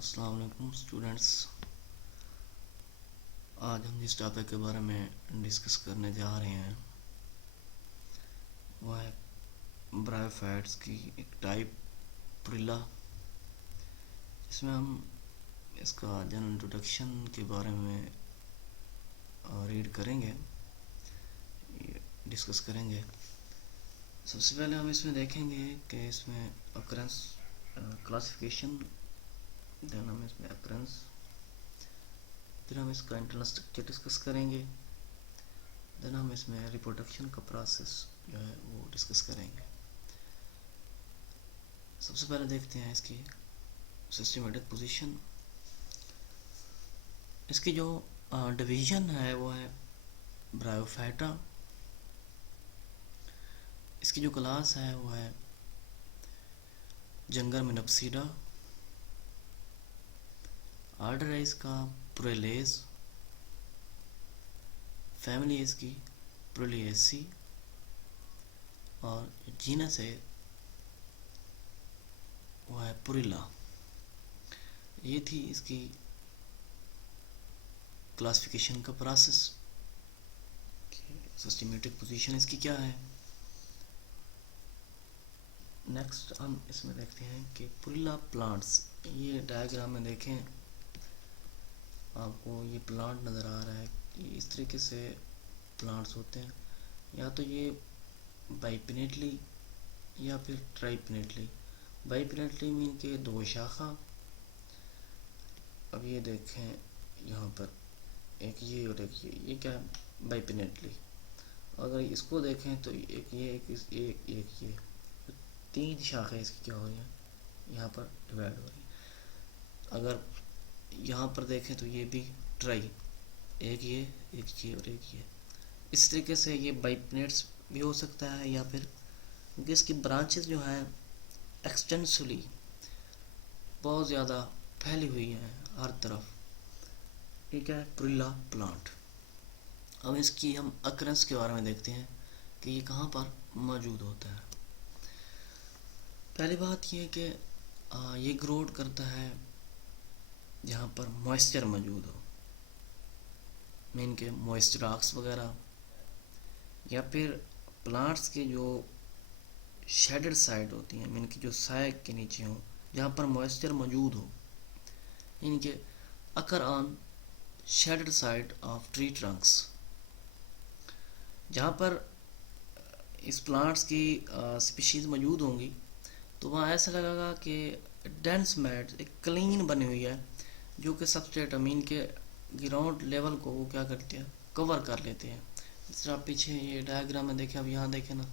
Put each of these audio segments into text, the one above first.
अस्सलाम वालेकुम स्टूडेंट्स। आज हम जिस टॉपिक के बारे में डिस्कस करने जा रहे हैं वह है ब्रायोफाइट्स की एक टाइप प्रिला। इसमें हम इसका जनरल इंट्रोडक्शन के बारे में रीड करेंगे, डिस्कस करेंगे। सबसे पहले हम इसमें देखेंगे कि इसमें अकरेंस क्लासिफिकेशन, देन हम इसमें अकरेंस, फिर हम इसका इंटरनल स्ट्रक्चर डिस्कस करेंगे, देन हम इसमें रिप्रोडक्शन का प्रोसेस जो है वो डिस्कस करेंगे। सबसे पहले देखते हैं इसकी सिस्टमेटिक पोजीशन। इसकी जो डिवीजन है वो है ब्रायोफाइटा। इसकी जो क्लास है वो है जंगर मिनपसीडा। ऑर्डर है इसका प्रोलेज। फैमिली है इसकी प्रोलिएसी और जीनस है वो है पुरिला। ये थी इसकी क्लासिफिकेशन का प्रोसेस। सिस्टमेटिक पोजीशन इसकी क्या है। नेक्स्ट हम इसमें देखते हैं कि पुरिला प्लांट्स। ये डायग्राम में देखें, आपको ये प्लांट नज़र आ रहा है कि इस तरीके से प्लांट्स होते हैं, या तो ये बाइपिनेटली या फिर ट्राइपिनेटली। बाइपिनेटली मीन के दो शाखा। अब ये देखें यहाँ पर एक ये और एक ये क्या है, बाइपिनेटली। अगर इसको देखें तो एक ये एक ये तीन शाखाएं इसकी क्या हो रही हैं, यहाँ पर डिवाइड हो रही है। अगर यहाँ पर देखें तो ये भी ट्राई, एक ये और एक ये। इस तरीके से ये बाइपिनेट्स भी हो सकता है, या फिर क्योंकि इसकी ब्रांचेस जो हैं एक्सटेंसिवली बहुत ज़्यादा फैली हुई हैं हर तरफ। ठीक है, पुरिला प्लांट। अब इसकी हम अकरेंस के बारे में देखते हैं कि ये कहाँ पर मौजूद होता है। पहली बात ये कि ये ग्रोथ करता है जहाँ पर मॉइस्चर मौजूद हो, मीन के मॉइस्ट रॉक्स वगैरह, या फिर प्लांट्स के जो शेडेड साइड होती हैं, मीन की जो साया के नीचे हो, जहाँ पर मॉइस्चर मौजूद हो। इनके occur on shaded side of tree Trunks. जहाँ पर इस प्लांट्स की स्पीशीज मौजूद होंगी तो वहाँ ऐसा लगेगा कि डेंस मैट एक क्लीन बनी हुई है, जो कि सबस्ट्रेट मीन के ग्राउंड लेवल को वो क्या करते हैं, कवर कर लेते हैं। इस तरह पीछे ये डायग्राम में देखें, अब यहाँ देखें ना,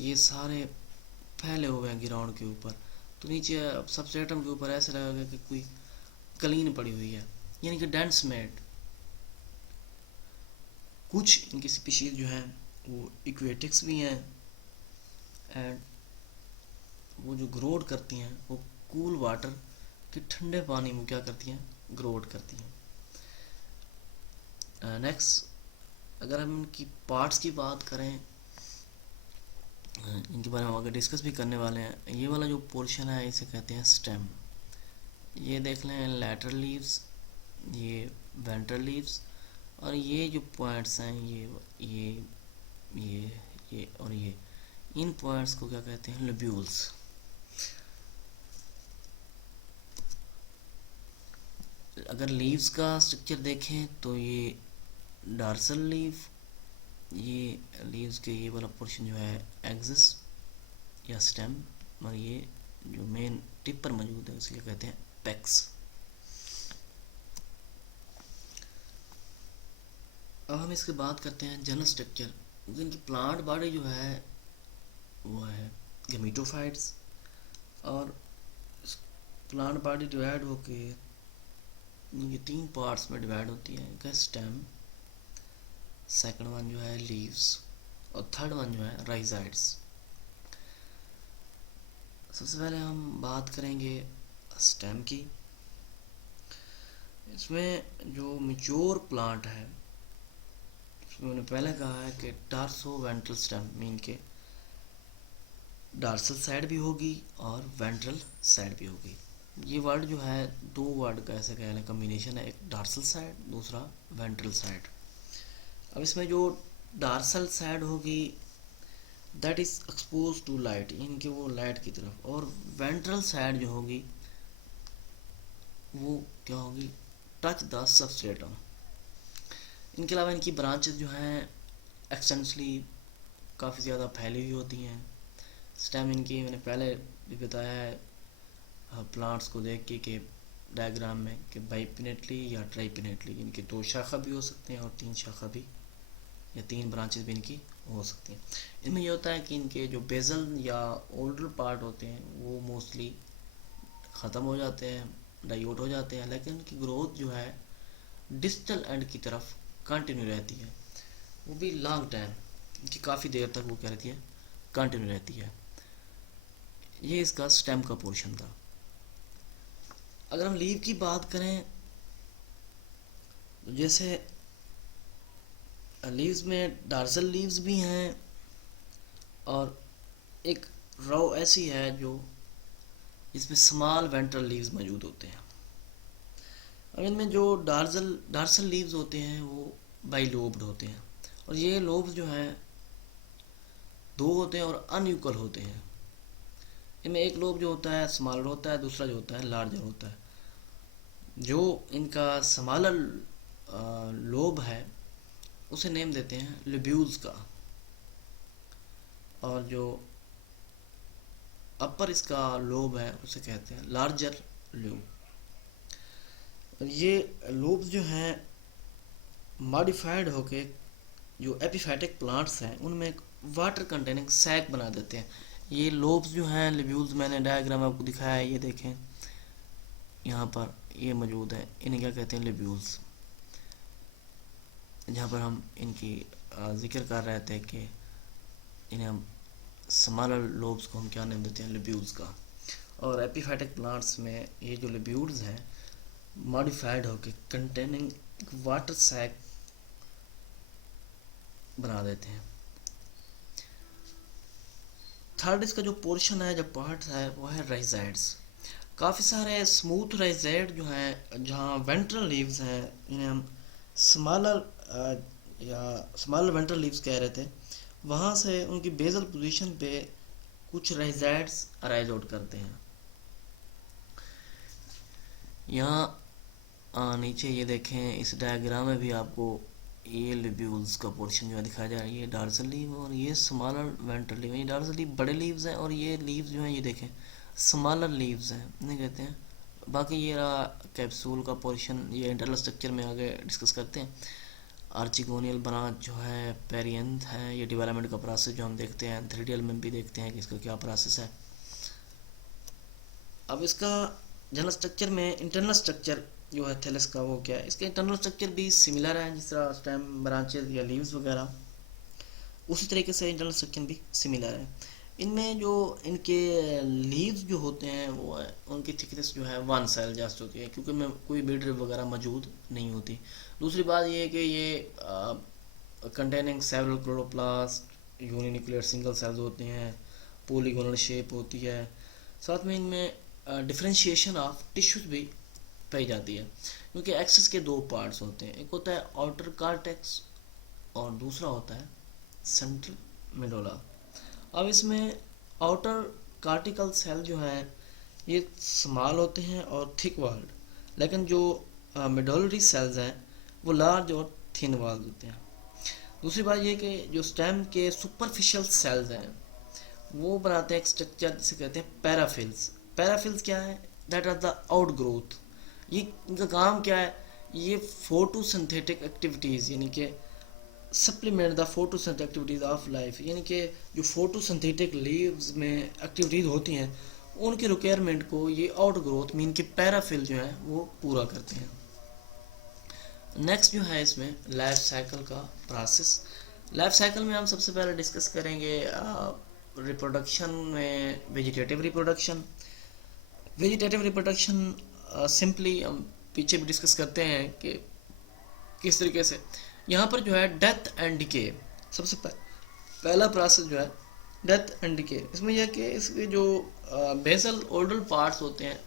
ये सारे फैले हुए हैं ग्राउंड के ऊपर, तो नीचे सबस्ट्रेटम के ऊपर ऐसा लगेगा कि कोई क्लीन पड़ी हुई है, यानी कि डेंस मैट। कुछ इनकी स्पीशीज जो हैं वो इक्वेटिक्स भी हैं, एंड वो जो ग्रोड करती हैं वो कूल वाटर के ठंडे पानी में क्या करती हैं, ग्रोड करती हैं। नेक्स्ट, अगर हम इनकी पार्ट्स की बात करें, इनके बारे में हम आगे डिस्कस भी करने वाले हैं। ये वाला जो पोर्शन है इसे कहते हैं स्टेम। ये देख लें लैटरल लीव्स, ये वेंट्रल लीव्स, और ये जो पॉइंट्स हैं ये और ये, इन पॉइंट्स को क्या कहते हैं, लोब्यूल्स। अगर लीव्स का स्ट्रक्चर देखें तो ये डार्सल लीव, ये लीव्स के ये वाला पोर्शन जो है एक्सिस या स्टेम, और ये जो मेन टिप पर मौजूद है उसे कहते हैं पेक्स। अब हम इसके बात करते हैं जनरल स्ट्रक्चर। इनकी प्लांट बॉडी जो है वो है गैमेटोफाइट्स, और प्लांट बॉडी डिवाइड होके ये तीन पार्ट्स में डिवाइड होती है। एक है स्टेम, सेकंड वन जो है लीव्स, और थर्ड वन जो है राइजाइड्स। सबसे पहले हम बात करेंगे स्टेम की। इसमें जो मैच्योर प्लांट है, इसमें मैंने पहले कहा है कि डार्सो वेंट्रल स्टेम, मीन के डार्सल साइड भी होगी और वेंट्रल साइड भी होगी। ये वर्ड जो है दो वर्ड का ऐसे कह लें कम्बिनेशन है, एक डार्सल साइड, दूसरा वेंट्रल साइड। अब इसमें जो डार्सल साइड होगी that is expose to light, इनके वो लाइट की तरफ, और वेंट्रल साइड जो होगी वो क्या होगी, टच द सबस्ट्रेटम। इनके अलावा इनकी ब्रांचेस जो हैं एक्सटेंसली काफ़ी ज़्यादा फैली हुई होती हैं। स्टेम इनकी मैंने पहले भी बताया है प्लांट्स को देख के डायग्राम में कि बाइपिनेटली या ट्राइपिनेटली इनके दो शाखा भी हो सकते हैं और तीन शाखा भी या तीन ब्रांचेस भी इनकी हो सकती हैं। इनमें यह होता है कि इनके जो बेजल या ओल्डर पार्ट होते हैं वो मोस्टली ख़त्म हो जाते हैं, डाइवर्ट हो जाते हैं, लेकिन इनकी ग्रोथ जो है डिस्टल एंड की तरफ कंटिन्यू रहती है, वो भी लॉन्ग टाइम, इनकी काफ़ी देर तक वो क्या रहती है, कंटिन्यू रहती है। ये इसका स्टेम का पोर्शन था। अगर हम लीव की बात करें तो जैसे लीव्स में डार्सल लीव्स भी हैं और एक रो ऐसी है जो इसमें स्मॉल वेंट्रल लीव्स मौजूद होते हैं। और इनमें जो डार्सल लीव्स होते हैं वो बाइलोब्ड होते हैं, और ये लोब्स जो हैं दो होते हैं और अनइक्वल होते हैं। इनमें एक लोब जो होता है स्मॉलर होता है, दूसरा जो होता है लार्जर होता है। जो इनका स्मॉलर लोब है उसे नेम देते हैं लोब्यूल्स का, और जो अपर इसका लोब है उसे कहते हैं लार्जर लोब। ये लोब्स जो हैं मॉडिफाइड होके जो एपिफैटिक प्लांट्स हैं उनमें एक वाटर कंटेनिंग सैक बना देते हैं। ये लोब्स जो हैं लोब्यूल्स, मैंने डायग्राम आपको दिखाया है, ये देखें यहाँ पर ये मौजूद है, इन्हें क्या कहते हैं, लोब्यूल्स। जहाँ पर हम इनकी जिक्र कर रहे थे कि इन्हें हम स्मॉलर लोब्स को हम क्या नाम देते हैं, लोब्यूल्स का। और एपिफैटिक प्लांट्स में ये जो लोब्यूल्स हैं मॉडिफाइड होकर कंटेनिंग वाटर सैक बना देते हैं। थर्ड इसका जो पोर्शन है, जो पार्ट है, वो है राइजाइड्स। काफ़ी सारे स्मूथ राइजाइड जो हैं जहाँ वेंट्रल लीव्स हैं, इन्हें हम स्मॉलर या स्मॉलर वेंट्रल लीव्स कह रहे थे, वहाँ से उनकी बेजल पोजीशन पे कुछ राइजाइड्स अराइज आउट करते हैं। यहाँ नीचे ये देखें, इस डायग्राम में भी आपको ये लोब्यूल्स का पोर्शन जो है दिखाया जा रहा है। ये डार्सल लीव और ये स्मॉलर वेंट्रल लीव। ये डार्सल लीव बड़े लीव्स हैं और ये लीव्स जो हैं ये देखें स्मॉलर लीव्स हैं, इन्हें कहते हैं। बाकी ये रहा कैप्सूल का पोर्शन, ये इंटरनल स्ट्रक्चर में आगे डिस्कस करते हैं। आर्चिगोनियल ब्रांच जो है पेरियंथ है, ये डेवलपमेंट का प्रोसेस जो हम देखते हैं, थ्रीडियल में भी देखते हैं कि इसका क्या प्रोसेस है। अब इसका जनरल स्ट्रक्चर में इंटरनल स्ट्रक्चर जो है थैलस का वो क्या है, इसके इंटरनल स्ट्रक्चर भी सिमिलर है, जिस तरह स्टेम ब्रांचेस या लीव्स वगैरह, उसी तरीके से इंटरनल स्ट्रक्चर भी सिमिलर है। इनमें जो इनके लीव्स जो होते हैं वो उनकी थिकनेस जो है 1 सेल जस्ट होती है, क्योंकि में कोई मिड वगैरह मौजूद नहीं होती। दूसरी बात ये है कि ये containing several chloroplast, uninuclear single cells होते हैं, पॉलीगोनल शेप होती है। साथ में इनमें डिफरेंशिएशन ऑफ टिश्यूज भी पाई जाती है, क्योंकि एक्सेस के दो पार्ट्स होते हैं, एक होता है आउटर कार्टेक्स और दूसरा होता है सेंट्रल मेडुला। अब इसमें आउटर कार्टिकल सेल जो है ये स्मॉल होते हैं और थिक वॉल्ड, लेकिन जो मेडुलरी सेल्स हैं वो लार्ज और थिन वॉल्ड होते हैं। दूसरी बात ये कि जो स्टेम के सुपरफिशियल सेल्स हैं वो बनाते हैं एक स्ट्रक्चर जिसे कहते हैं पैराफिल्स। पैराफिल्स क्या है, that are the outgrowth. ये इनका काम क्या है, ये फोटोसिंथेटिक एक्टिविटीज़ यानी कि supplement the photosynthetic activities of life, यानी कि जो फोटोसिंथेटिक लीव्स में एक्टिविटीज़ होती हैं उनके रिक्वायरमेंट को ये आउट ग्रोथ मीन के पैराफिल जो है वो पूरा करते हैं। नेक्स्ट जो है इसमें लाइफ साइकिल का प्रोसेस। लाइफ साइकिल में हम सबसे पहले डिस्कस करेंगे रिप्रोडक्शन में vegetative reproduction. Vegetative reproduction simply हम पीछे भी डिस्कस करते हैं कि किस तरीके से यहाँ पर जो है डेथ एंड डिके, सबसे पहला प्रोसेस जो है डेथ एंड डिके। इसमें यह कि इसके जो बेसल ओल्डर पार्ट्स होते हैं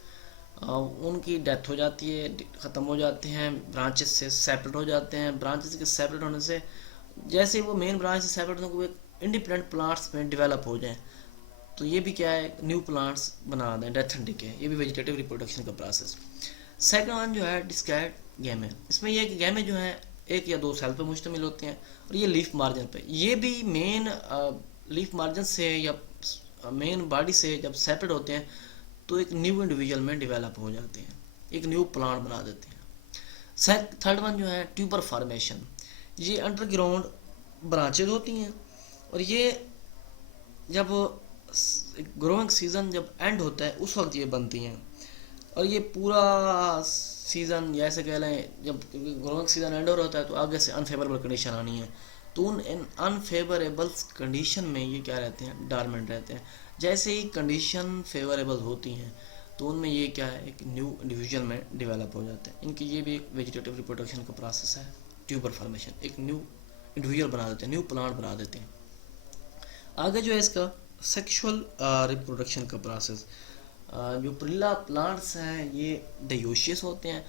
उनकी डेथ हो जाती है, ख़त्म हो जाते हैं, ब्रांचेस से सेपरेट हो जाते हैं। ब्रांचेस के सेपरेट होने से जैसे वो मेन ब्रांच से सेपरेट होने को एक इंडिपेंडेंट प्लांट्स में डेवलप हो जाएं, तो ये भी क्या है, न्यू प्लांट्स बना दें, डेथ एंड डिके, ये भी वेजिटेटिव रिप्रोडक्शन का प्रोसेस। सेकंड वन जो है डिस्क्राइब गैमे, इसमें ये गैमे जो है एक या दो सेल पे मुश्तमिल होते हैं और ये लीफ मार्जिन पे, ये भी मेन लीफ मार्जिन से या मेन बॉडी से जब सेपरेट होते हैं तो एक न्यू इंडिविजुअल में डेवलप हो जाते हैं, एक न्यू प्लांट बना देते हैं। थर्ड वन जो है ट्यूबर फॉर्मेशन, ये अंडरग्राउंड ब्रांचेज होती हैं और ये जब ग्रोइंग सीजन जब एंड होता है उस वक्त ये बनती हैं और ये पूरा सीज़न या ऐसे कह लें जब ग्रोइंग सीज़न एंड हो रहा होता है तो आगे से अनफेवरेबल कंडीशन आनी है, तो उन इन अनफेवरेबल कंडीशन में ये क्या रहते हैं, डॉर्मेंट रहते हैं। जैसे ही कंडीशन फेवरेबल होती हैं तो उनमें ये क्या है, एक न्यू इंडिविजुअल में डेवलप हो जाते हैं। इनकी ये भी एक वेजिटेटिव रिप्रोडक्शन का प्रोसेस है, ट्यूबर फॉर्मेशन, एक न्यू इंडिविजुअल बना देते हैं, न्यू प्लांट बना देते हैं। आगे जो है इसका सेक्सुअल रिप्रोडक्शन का प्रोसेस, जो प्रिल्ला प्लांट्स हैं ये डायोशियस होते हैं,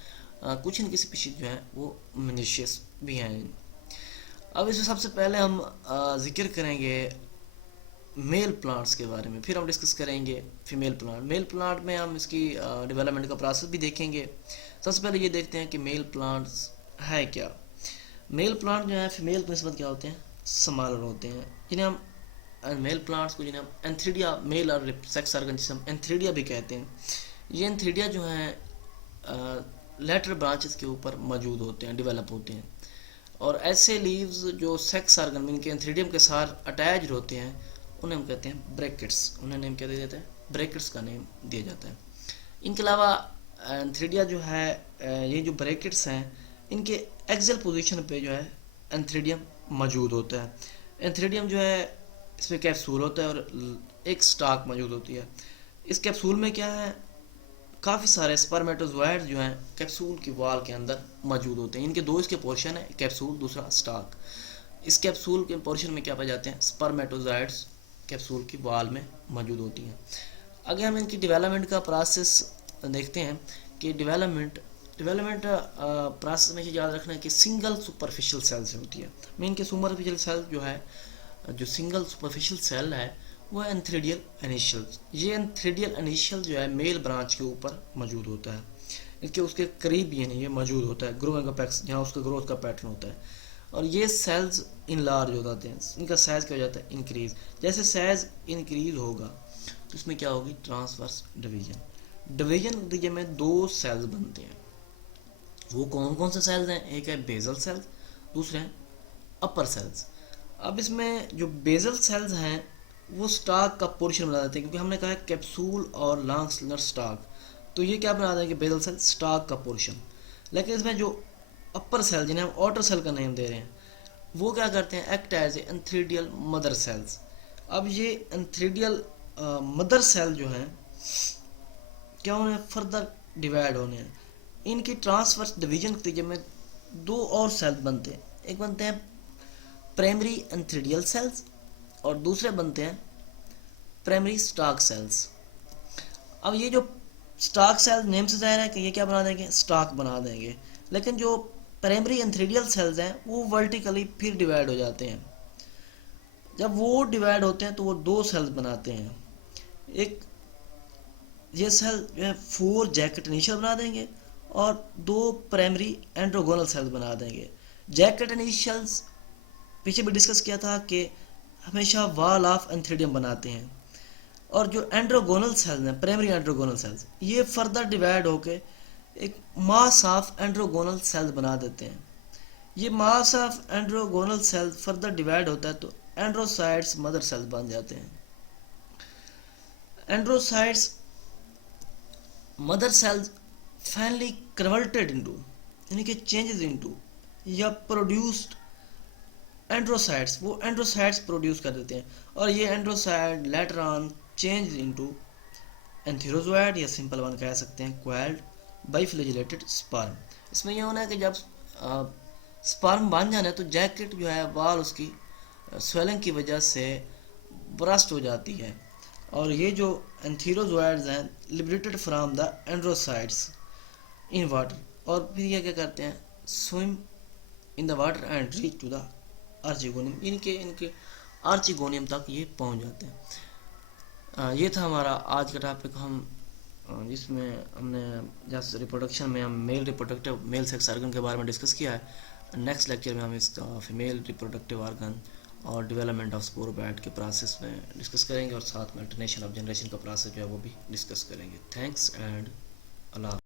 कुछ इनकी स्पीशीज जो हैं वो मोनोशियस भी हैं। अब इसमें सबसे पहले हम जिक्र करेंगे मेल प्लांट्स के बारे में, फिर हम डिस्कस करेंगे फीमेल प्लांट। मेल प्लांट में हम इसकी डेवलपमेंट का प्रोसेस भी देखेंगे। सबसे पहले ये देखते हैं कि मेल प्लांट्स है क्या। मेल प्लांट जो है फीमेल की निस्बत क्या होते हैं, स्मॉलर होते हैं, जिन्हें हम मेल प्लांट्स को जिन्हें हम एंथ्रीडिया, मेल और सेक्स ऑर्गन जिसे हम एंथ्रीडिया भी कहते हैं, ये एंथ्रीडिया जो हैं लेटर ब्रांचेस के ऊपर मौजूद होते हैं, डेवलप होते हैं। और ऐसे लीव्स जो सेक्स ऑर्गन में इनके एंथ्रीडियम के साथ अटैच होते हैं उन्हें हम कहते हैं ब्रैकेट्स, उन्हें नेम क्या दे देते हैं, ब्रैकेट्स का नेम दिया जाता है। इनके अलावा एंथ्रीडिया जो है, ये जो ब्रैकेट्स हैं इनके एक्सल पोजीशन पे जो है एंथ्रीडियम मौजूद होता है। एंथ्रीडियम जो है इसमें कैप्सूल होता है और एक स्टाक मौजूद होती है। इस कैप्सूल में क्या है, काफ़ी सारे स्पर्मेटोजोइड जो हैं कैप्सूल की वॉल के अंदर मौजूद होते हैं। इनके दो इसके पोर्शन है, कैप्सूल दूसरा स्टाक। इस कैप्सूल के पोर्शन में क्या पाए जाते हैं, स्पर्मेटोजोइड्स कैप्सूल की वॉल में मौजूद होती हैं। आगे हम इनकी डेवलपमेंट का प्रोसेस देखते हैं कि डेवलपमेंट प्रोसेस में याद रखना है कि सिंगल सुपरफिशियल सेल से होती है। मेन के सुपरफिशियल सेल जो है, जो सिंगल सुपरफिशियल सेल है वो है एंथ्रीडियल इनिशियल। ये एंथ्रीडियल इनिशियल जो है मेल ब्रांच के ऊपर मौजूद होता है, इसके उसके करीब ये नहीं, ये मौजूद होता है ग्रोइंग अपेक्स, जहाँ उसका ग्रोथ का पैटर्न होता है। और ये सेल्स इनलार्ज हो जाते हैं, इनका साइज क्या हो जाता है, इंक्रीज। जैसे साइज इंक्रीज होगा तो इसमें क्या होगी, ट्रांसवर्स डिवीजन। डिवीजन नतीजे में दो सेल्स बनते हैं। वो कौन कौन से सेल्स हैं, एक है बेजल सेल्स, दूसरे हैं अपर सेल्स। अब इसमें जो बेजल सेल्स हैं वो स्टाक का पोर्शन बना देते हैं, क्योंकि हमने कहा है कैप्सूल और लॉन्ग स्लिनर स्टाक, तो ये क्या बना देंगे, बेजल सेल स्टाक का पोर्शन। लेकिन इसमें जो अपर सेल जिन्हें हम ऑटर सेल का नेम दे रहे हैं वो क्या करते हैं, act as a antheridial mother cells. अब ये एंथ्रीडियल मदर सेल जो हैं क्या उन्हें फर्दर डिवाइड होने हैं, इनकी ट्रांसवर्स डिवीजन के नतीजे में दो और सेल बनते हैं। एक बनते हैं प्राइमरी एंथ्रीडियल सेल्स और दूसरे बनते हैं प्राइमरी स्टाक सेल्स। अब ये जो स्टाक सेल्स नेम से जाहिर है कि ये क्या बना देंगे, स्टाक बना देंगे। लेकिन जो प्राइमरी एंथ्रीडियल सेल्स हैं वो वर्टिकली फिर डिवाइड हो जाते हैं। जब वो डिवाइड होते हैं तो वो दो सेल्स बनाते हैं। एक ये सेल जो है 4 जैकेट इनिशियल बना देंगे और दो प्राइमरी एंड्रोगोनल सेल्स बना देंगे। जैकेट इनिशियल्स पीछे भी डिस्कस किया था कि हमेशा वॉल ऑफ एंथ्रीडियम बनाते हैं, और जो एंड्रोगोनल सेल्स हैं प्राइमरी एंड्रोगोनल सेल्स ये फर्दर डिवाइड होके एक मास ऑफ एंड्रोगोनल सेल्स बना देते हैं। ये mass of androgonal cells further divide होता है तो एंड्रोसाइट्स मदर सेल्स बन जाते हैं। Androcytes mother cells finally converted into, यानी कि चेंजेस इनटू या प्रोड्यूस्ड एंड्रोसाइट्स, वो एंड्रोसाइट्स प्रोड्यूस कर देते हैं और ये androcyte later on change into antherozoid या सिंपल वन कह सकते हैं क्वाइल्ड बाइफ्लैजिलेटेड स्पर्म। इसमें यह होना है कि जब स्पर्म बन जाना है तो जैकेट जो है वाल उसकी स्वेलिंग की वजह से ब्रस्ट हो जाती है और ये जो एंथीरोजोइड्स हैं liberated from the androcytes in water, और फिर ये क्या करते हैं, swim in the water and reach to the archegonium, इनके इनके आर्चिगोनियम तक ये पहुंच जाते हैं। ये था हमारा आज का टॉपिक, हम जिसमें हमने जैसे रिप्रोडक्शन में हम male reproductive male sex organ के बारे में डिस्कस किया है। नेक्स्ट लेक्चर में हम इसका फीमेल रिप्रोडक्टिव ऑर्गन और डेवलपमेंट ऑफ स्पोरोबाइट के प्रोसेस में डिस्कस करेंगे, और साथ में अल्टरनेशन ऑफ जनरेशन का प्रोसेस जो है वो भी डिस्कस करेंगे। Thanks and Allah.